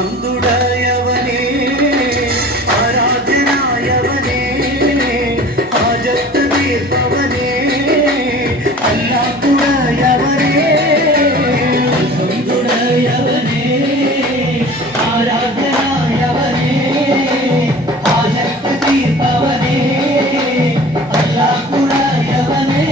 ഹംദുടയവനേ ആരാധനായവനേ ഹാജത്ത് തീർപ്പവനേ അല്ലാഹുടയവനേ ഹംദുടയവനേ ആരാധനായവനേ ഹാജത്ത് തീർപ്പവനേ അല്ലാഹുടയവനേ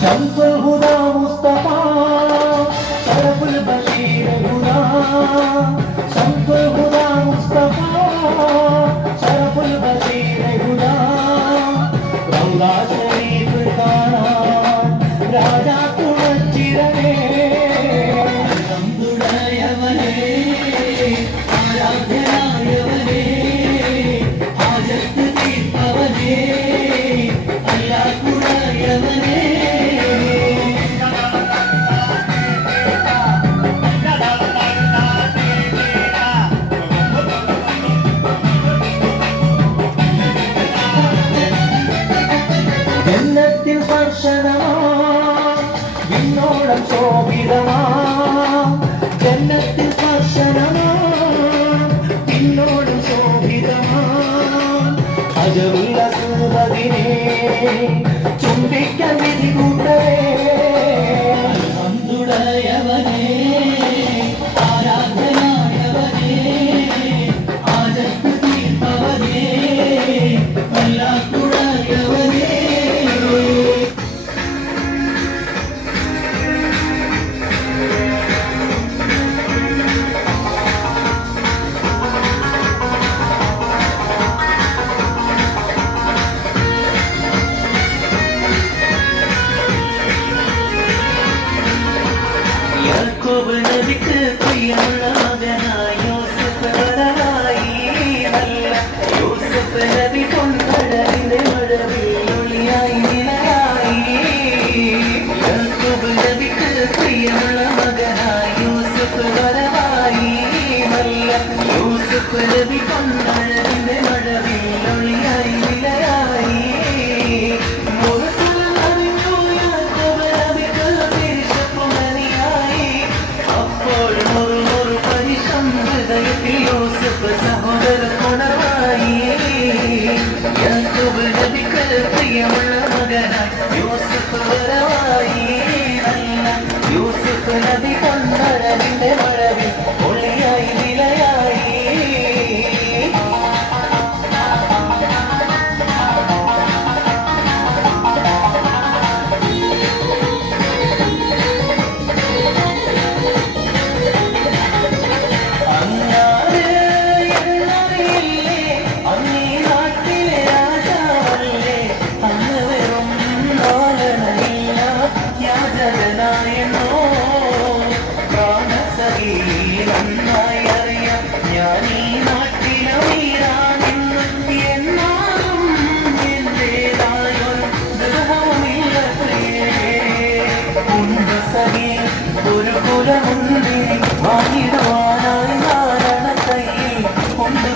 شمس الهدى مصطفى شرف البشير الهدى شمس الهدى مصطفى شرف البشير الهدى روضة شريف കാണാൻ രാജാ തുണച്ചിരവേ ഹംദുടയവനേ ആരാധ്യനായവനേ ഹാജത്ത് തീർപ്പവനേ അല്ലാഹുടയവനേ ജന്നത്തിൽ സ്പർശനമാ വിണ്ണോളം ശോഭിതമാ ജന്നത്തിൽ സ്പർശനമാ വിണ്ണോളം ശോഭിതമാ അജറുള്ള സുമതിനെ ചുംബിക്കാൻ വിധി കൂട്ടവേ ഹംദുടയവനേ ആരാധനായവനേ ഹാജത്ത് തീർപ്പവനേ അല്ലാഹുടയവനേ യാക്കോബ് നബിക്ക് പ്രിയമുള്ള മകനായി യൂസഫ് വരവായി നല്ല യൂസഫ് നബി പൊൻകടലിന്റെ മഴവിൽ ഒളിയായി നിലയായി യാക്കോബ് നബിക്ക് പ്രിയമുള്ള മകനായി യൂസഫ് വരവായി നല്ല യൂസഫ് നബി പൊൻകടലിന്റെ മഴവിൽ ഒളിയായി നിലയായി യൂസഫ് സഹോദര ഗുണമായി യാക്കോബ് നബിക്ക് പ്രിയമുള്ള മകനായി യൂസഫ് വരവായി നല്ല യൂസഫ് നബി പൊൻകടലിന്റെ മഴവിൽ ഒളിയായി നിലയായി ഒരു കുലമുന്തിരി വാങ്ങിടുവാനായി നാരണ കയ്യിൽ കൊണ്ട്